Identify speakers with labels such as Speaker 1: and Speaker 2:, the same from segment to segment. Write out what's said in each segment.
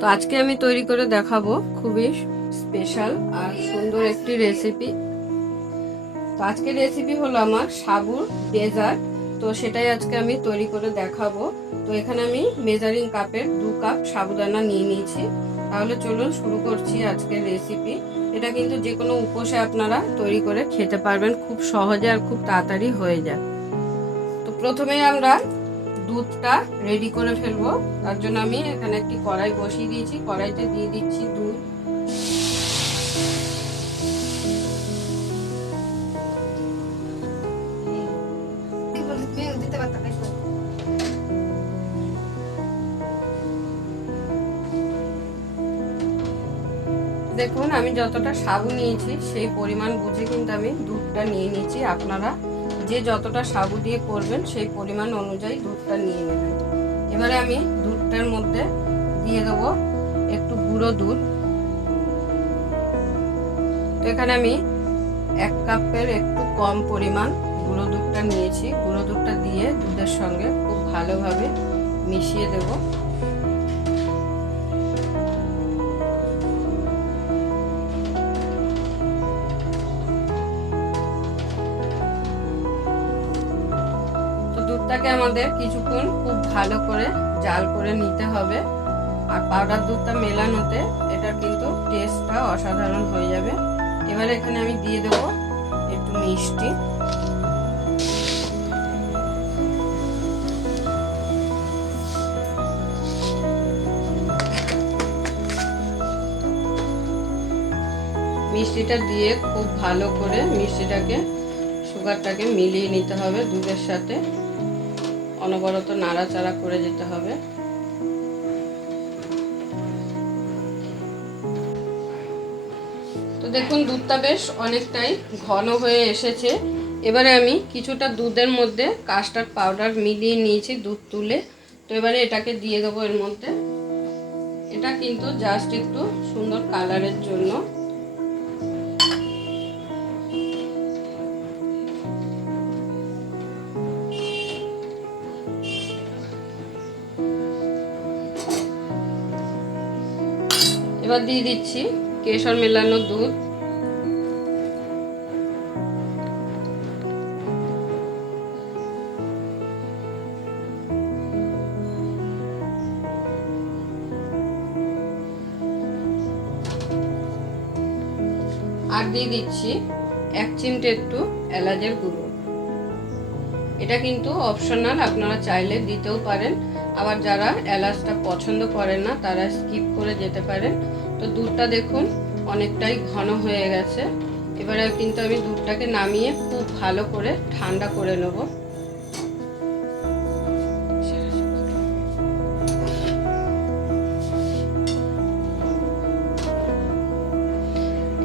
Speaker 1: তো আজকে আমি তৈরি করে দেখাবো খুবই স্পেশাল আর সুন্দর একটি রেসিপি। তো আজকের রেসিপি হলো আমার সাবুর ডেজার্ট। তো সেটাই আজকে আমি তৈরি করে দেখাবো। তো এখানে আমি মেজারিং কাপের দু কাপ সাবুদানা নিয়ে নিয়েছি। তাহলে চলুন শুরু করছি আজকের রেসিপি। এটা কিন্তু যে কোনো উপসে আপনারা তৈরি করে খেতে পারবেন। খুব সহজে আর খুব তাড়াতাড়ি হয়ে যায়। তো প্রথমেই আমরা দুধটা রেডি করে ফেলব। তার জন্য আমি এখানে একটি কড়াই বসিয়ে দিয়েছি। কড়াইতে দিয়ে দিচ্ছি দুধ। দেখুন আমি যতটা সাবু নিয়েছি সেই পরিমাণ বুঝে কিন্তু আমি দুধটা নিয়ে নিয়েছি। আপনারা যে যতটা সাবু দিয়ে করবেন, সেই পরিমাণ অনুযায়ী দুধটা নিয়ে নেবেন। এবারে আমি দুধটার মধ্যে দিয়ে দেবো একটু গুঁড়ো দুধ। তো এখানে আমি এক কাপের একটু কম পরিমাণ গুঁড়ো দুধটা নিয়েছি। গুঁড়ো দুধটা দিয়ে দুধের সঙ্গে খুব ভালোভাবে মিশিয়ে দেবো। দুধটাকে আমাদের কিছুক্ষণ খুব ভালো করে জাল করে নিতে হবে। আর পাউডার দুধটা মেলানোতে এটা কিন্তু টেস্টটা অসাধারণ হয়ে যাবে। এবারে এখানে আমি দিয়ে দেবো একটু মিষ্টি। মিষ্টিটা দিয়ে খুব ভালো করে মিষ্টিটাকে সুগারটাকে মিলিয়ে নিতে হবে দুধের সাথে। অনবরত নাড়াচাড়া করে যেতে হবে। তো দেখুন, দুধটা বেশ অনেকটাই ঘন হয়ে এসেছে। এবারে আমি কিছুটা দুধের মধ্যে কাস্টার্ড পাউডার মিলিয়ে নিয়েছি দুধ তুলে। তো এবারে এটাকে দিয়ে দেবো এর মধ্যে। এটা কিন্তু জাস্ট একটু সুন্দর কালারের জন্য। এবার দিয়ে দিচ্ছি, কেশর মেলানো দুধ। আর দিয়ে দিচ্ছি এক চিমটে একটু এলাচের গুঁড়ো। এটা কিন্তু অপশনাল আপনারা চাইলে দিতেও পারেন। আবার যারা এলাচটা পছন্দ করেন না, তারা স্কিপ করে যেতে পারেন। তো দুধটা দেখুন, অনেকটাই ঘন হয়ে গেছে। এবারে কিন্তু আমি দুধটাকে নামিয়ে খুব ভালো করে ঠান্ডা করে নেব।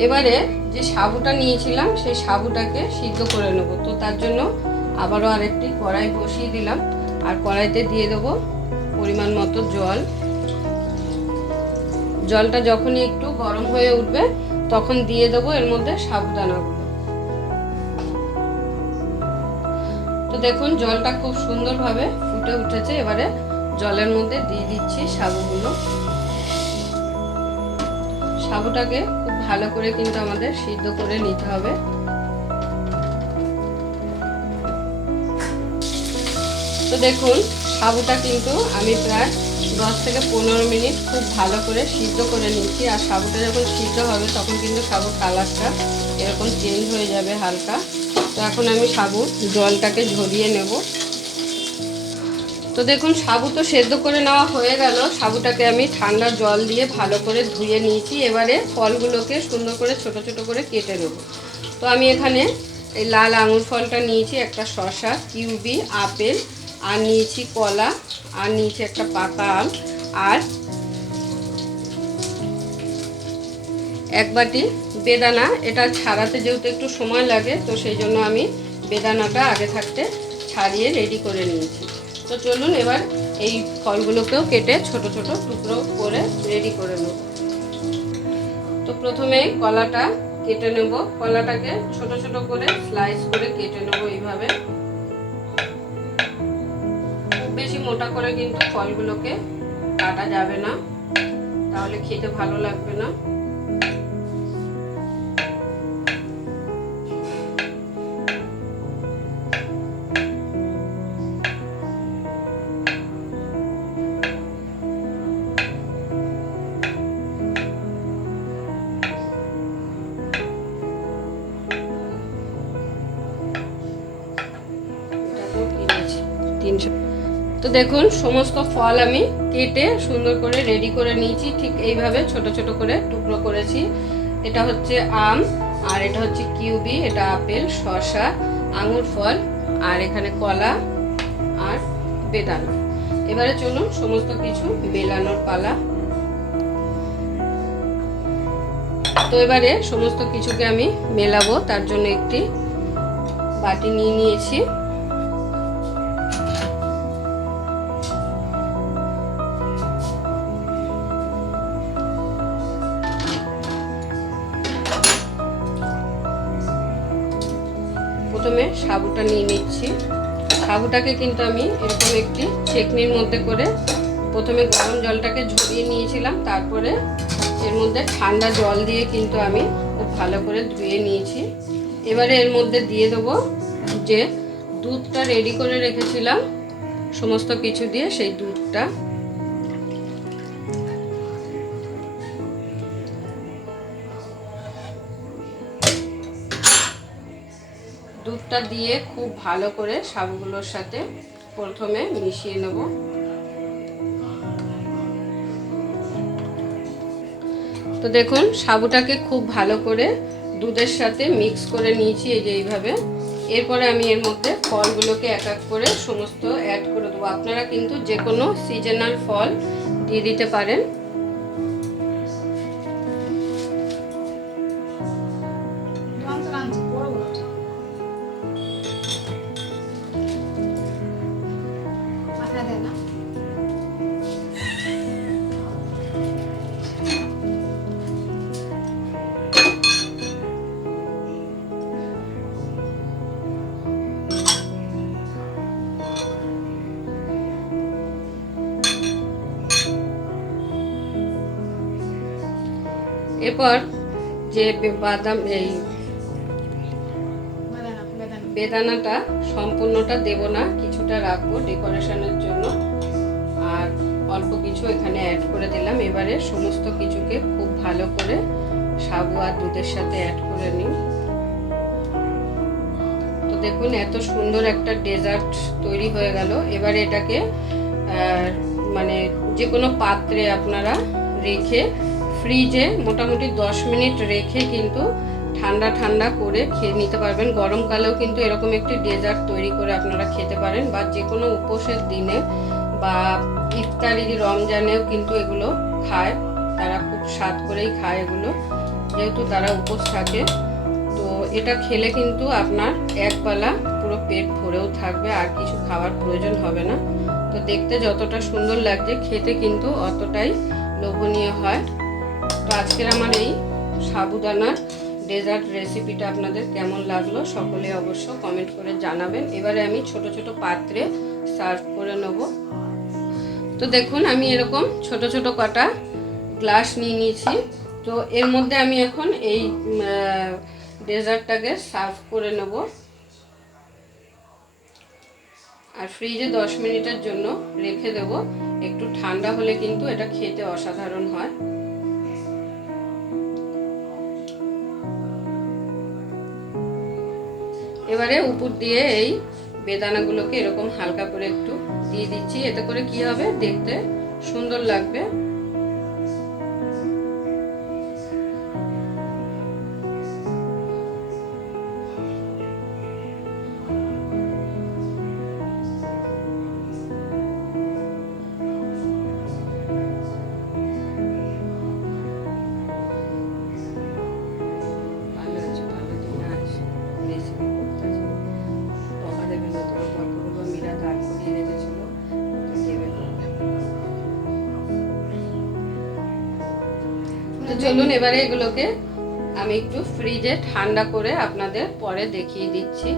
Speaker 1: এবারে যে সাবুটা নিয়েছিলাম, সেই সাবুটাকে সিদ্ধ করে নেব। তো তার জন্য আবারও আরেকটি কড়াই বসিয়ে দিলাম। আর কড়াইতে দিয়ে দেবো পরিমাণ মতো জল। জলটা যখনই একটু গরম হয়ে উঠবে, তখন দিয়ে দেবো, এর মধ্যে সাবুদানাগুলো তো দেখুন, জলটা খুব সুন্দরভাবে ফুটে উঠেছে। এবারে জলের মধ্যে দিয়ে দিচ্ছি সাবুগুলো। সাবুটাকে খুব ভালো করে কিন্তু আমাদের সিদ্ধ করে নিতে হবে। তো দেখুন, সাবুটা কিন্তু আমি প্রায় দশ থেকে পনেরো মিনিট খুব ভালো করে সিদ্ধ করে নিচ্ছি। আর সাবুটা যখন সিদ্ধ হবে, তখন কিন্তু সাবুর কালারটা এরকম চেঞ্জ হয়ে যাবে হালকা। তো এখন আমি সাবু জলটাকে ঝরিয়ে নেব। তো দেখুন, সাবু তো সেদ্ধ করে নেওয়া হয়ে গেল। সাবুটাকে আমি ঠান্ডা জল দিয়ে ভালো করে ধুয়ে নিয়েছি। এবারে ফলগুলোকে সুন্দর করে ছোট ছোট করে কেটে নেব। তো আমি এখানে এই লাল আঙুর ফলটা নিয়েছি, একটা শশা কিউবি, আপেল আর নিয়েছি কলা, আর নিয়েছি একটা পাকা আম, আর এক বাটি বেদানা। এটা ছাড়াতে যেহেতু একটু সময় লাগে, তো সেই জন্য আমি বেদানাটা আগে থাকতে ছাড়িয়ে রেডি করে নিয়েছি। তো চলুন এবার এই ফলগুলোকেও কেটে ছোট ছোট টুকরো করে রেডি করে নেব। তো প্রথমে কলাটা কেটে নেব। কলাটাকে ছোট ছোট করে স্লাইস করে কেটে নেব এইভাবে। বেশি মোটা করে কিন্তু ফলগুলোকে কাটা যাবে না। তাহলে খেতে ভালো লাগবে না। তিনশো তো দেখুন, সমস্ত ফল আমি কেটে সুন্দর করে রেডি করে নিয়েছি। ঠিক এইভাবে ছোট ছোট করে টুকরো করেছি। এটা হচ্ছে আম, আর এটা হচ্ছে কিউবি, এটা আপেল, শসা, আঙুর ফল, আর এখানে কলা আর বেদানা। এবারে চলুন সমস্ত কিছু মেলানোর পালা। তো এবারে সমস্ত কিছুকে আমি মেলাবো, তার জন্য একটি বাটি নিয়ে নিয়েছি। প্রথমে সাবুটা নিয়ে নিচ্ছি। সাবুটাকে কিন্তু আমি এরকম একটি চেকনির মধ্যে করে প্রথমে গরম জলটাকে ঝরিয়ে নিয়েছিলাম, তারপরে এর মধ্যে ঠান্ডা জল দিয়ে কিন্তু আমি খুব ভালো করে ধুয়ে নিয়েছি। এবারে এর মধ্যে দিয়ে দেবো যে দুধটা রেডি করে রেখেছিলাম, সমস্ত কিছু দিয়ে সেই দুধটা। দুধটা দিয়ে খুব ভালো করে সাবুগুলোর সাথে প্রথমে মিশিয়ে নেব। তো দেখুন, সাবুটাকে খুব ভালো করে দুধের সাথে মিক্স করে নিয়েছি এই যে এইভাবে। এরপরে আমি এর মধ্যে ফলগুলোকে এক এক করে সমস্ত অ্যাড করে দেবো। আপনারা কিন্তু যে কোনো সিজনাল ফল দিয়ে দিতে পারেন। এরপর যে বাদাম, এই বেদানাটা সম্পূর্ণটা দেব না, কিছুটা রাখব ডেকোরেশনের জন্য। আর অল্প কিছু এখানে অ্যাড করে দিলাম। এবারে সমস্ত কিছুকে খুব ভালো করে সাবু আর দুধের সাথে অ্যাড করে নিই। তো দেখুন, এত সুন্দর একটা ডেজার্ট তৈরি হয়ে গেল। এবারে এটাকে মানে যে কোনো পাত্রে আপনারা রেখে ফ্রিজে মোটামুটি দশ মিনিট রেখে কিন্তু ঠান্ডা ঠান্ডা করে খেয়ে নিতে পারবেন। গরমকালেও কিন্তু এরকম একটি ডেজার্ট তৈরি করে আপনারা খেতে পারেন বা যে কোনো উপোসের দিনে বা ইফতারি রমজানেও কিন্তু এগুলো খায়। তারা খুব স্বাদ করেই খায় এগুলো, যেহেতু তারা উপোস থাকে। তো এটা খেলে কিন্তু আপনার একবেলা পুরো পেট ভরেও থাকবে, আর কিছু খাওয়ার প্রয়োজন হবে না। তো দেখতে যতটা সুন্দর লাগছে, খেতে কিন্তু অতটাই লোভনীয় হয়। তো আজকের আমার এই সাবুদানার ডেজার্ট রেসিপিটা আপনাদের কেমন লাগল সকলে অবশ্য কমেন্ট করে জানাবেন। এবারে আমি ছোট ছোট পাত্রে সার্ভ করে নেব। তো দেখুন, আমি এরকম ছোট ছোট কটা গ্লাস নিয়ে নিয়েছি। তো এর মধ্যে আমি এখন এই ডেজার্টটাকে সার্ভ করে নেব। আর ফ্রিজে দশ মিনিটের জন্য রেখে দেব। একটু ঠান্ডা হলে কিন্তু এটা খেতে অসাধারণ হয়। এবারে উপর দিয়ে এই বেদানাগুলোকে এরকম হালকা করে একটু দিয়ে দিচ্ছি। এতে করে কি হবে? দেখতে সুন্দর লাগবে। তো চলুন এবারে এগুলোকে আমি একটু ফ্রিজে ঠান্ডা করে আপনাদের পরে দেখিয়ে দিচ্ছি।